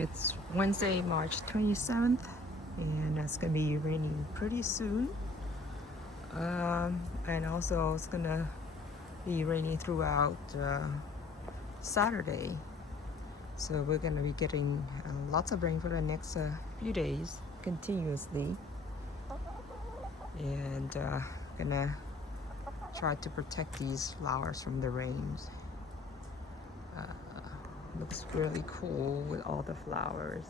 It's Wednesday, March 27th, and it's gonna be raining pretty soon. And also it's gonna be raining throughout Saturday. So we're gonna be getting lots of rain for the next few days continuously. And gonna try to protect these flowers from the rains. Looks really cool with all the flowers.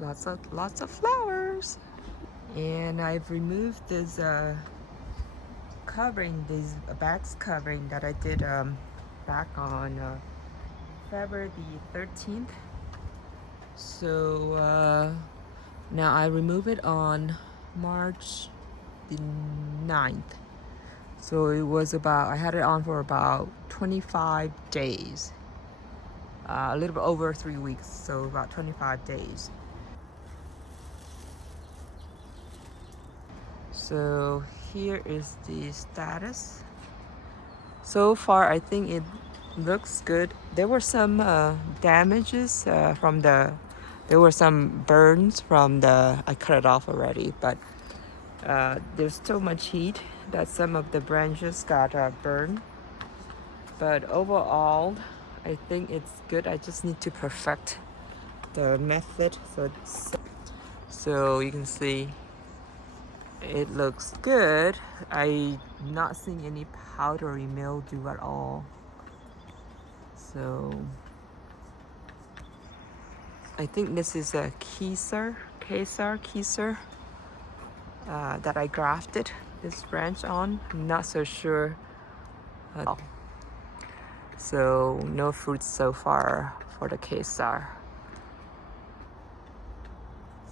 Lots of flowers. And I've removed this covering, these bags covering that I did back on February the 13th. So now I remove it on March the 9th. So it was about, I had it on for about 25 days. A little bit over 3 weeks, so about 25 days. So here is the status. So far, I think it looks good. There were some damages there were some burns from I cut it off already, but there's so much heat that some of the branches got burned. But overall, I think it's good. I just need to perfect the method. So you can see it looks good. I'm not seeing any powdery mildew at all. So I think this is a Kesar that I grafted this branch on. I'm not so sure. So no fruits so far for the Kesar.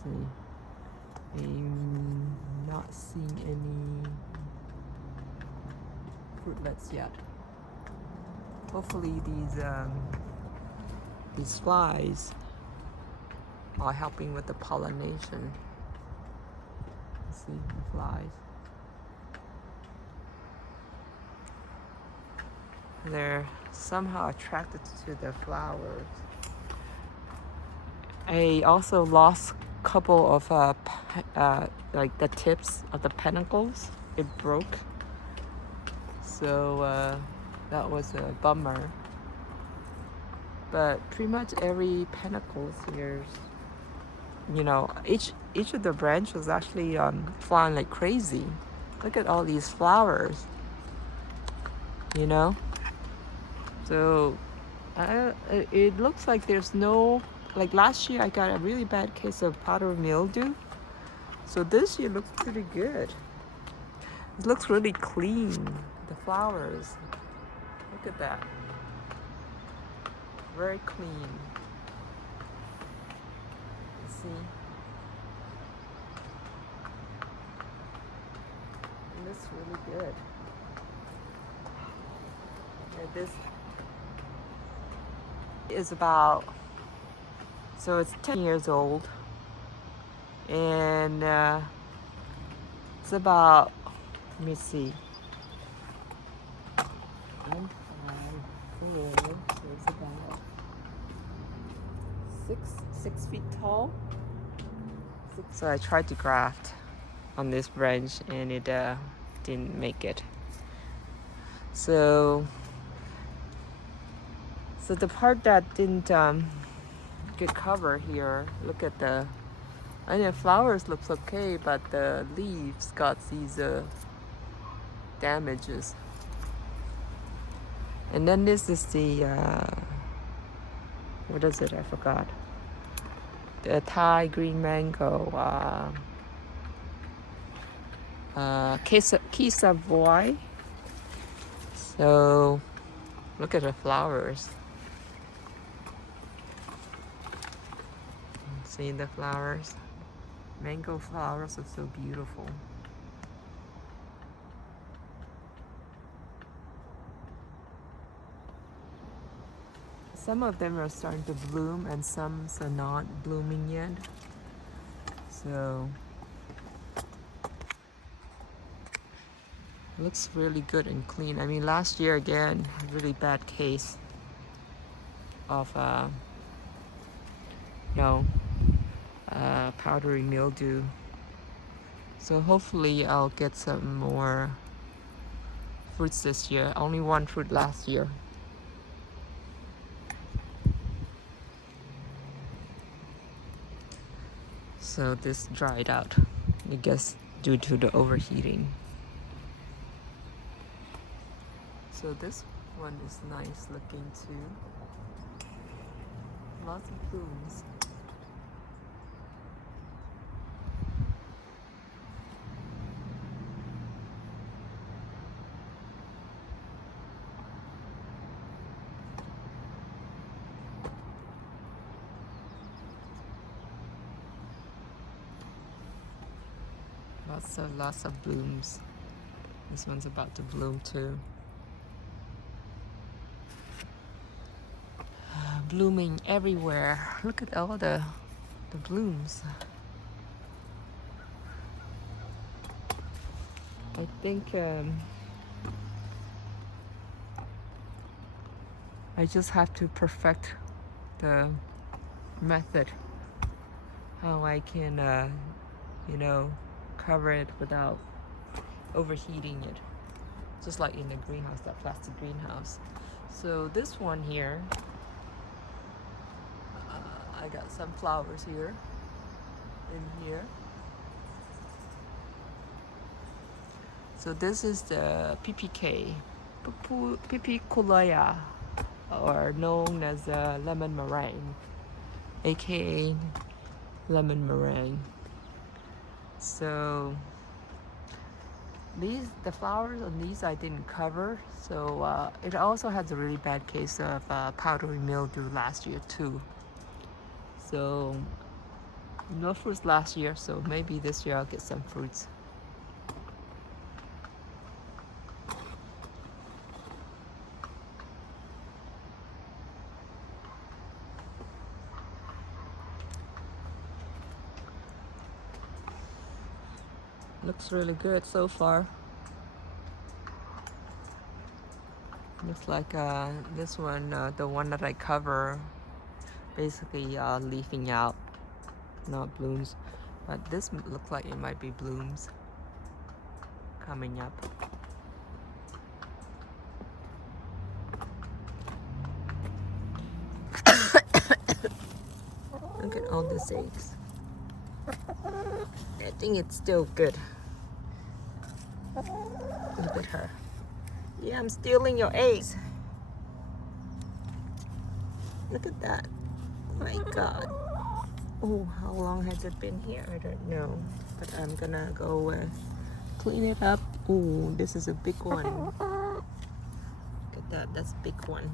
See, I'm not seeing any fruitlets yet. Hopefully these flies are helping with the pollination. See the flies. They're somehow attracted to the flowers. I also lost a couple of like the tips of the peduncles. It broke. So that was a bummer. But pretty much every peduncle here, you know, each of the branches actually flying like crazy. Look at all these flowers, you know. So it looks like there's no, like last year I got a really bad case of powdery mildew. So this year looks pretty good. It looks really clean, the flowers. Look at that. Very clean. You see? It looks really good. And this is about, so it's 10 years old. And it's about, let me see. 1, 5, 4, so it's about 6 feet tall. So I tried to graft on this branch and it didn't make it. So the part that didn't get covered here, look at the flowers looks okay, but the leaves got these damages. And then this is the what is it? I forgot. The Thai green mango, Key Savoy. So look at the flowers. See the flowers? Mango flowers are so beautiful. Some of them are starting to bloom and some are not blooming yet. So Looks really good and clean. I mean, last year again, really bad case of no powdery mildew. So hopefully I'll get some more fruits this year. Only one fruit last year. So this dried out, I guess due to the overheating. So this one is nice looking too. Lots of blooms. Lots of blooms. This one's about to bloom too. Blooming everywhere. Look at all the blooms. I think I just have to perfect the method how I can you know, cover it without overheating it, just like in the greenhouse, that plastic greenhouse. So this one here, I got some flowers here in here. So this is the PPK, Cherimoya, or known as lemon meringue, aka lemon meringue. So the flowers on these I didn't cover, so it also has a really bad case of powdery mildew last year too. So no fruits last year, so maybe this year I'll get some fruits. Looks really good so far. Looks like this one, the one that I cover, basically leafing out, not blooms. But this looks like it might be blooms coming up. Look at all these eggs. I think it's still good. Look at her. Yeah, I'm stealing your eggs. Look at that. My God. Oh, how long has it been here? I don't know. But I'm gonna go clean it up. Oh, this is a big one. Look at that. That's a big one.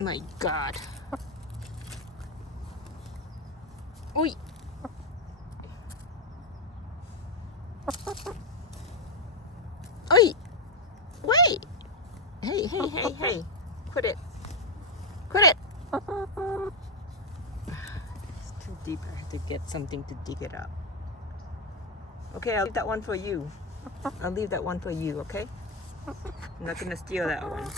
My God. Oi. Oi. Wait. Hey, hey, hey, hey. Quit it. Quit it. It's too deep. I have to get something to dig it up. Okay, I'll leave that one for you. I'll leave that one for you, okay? I'm not gonna steal that one.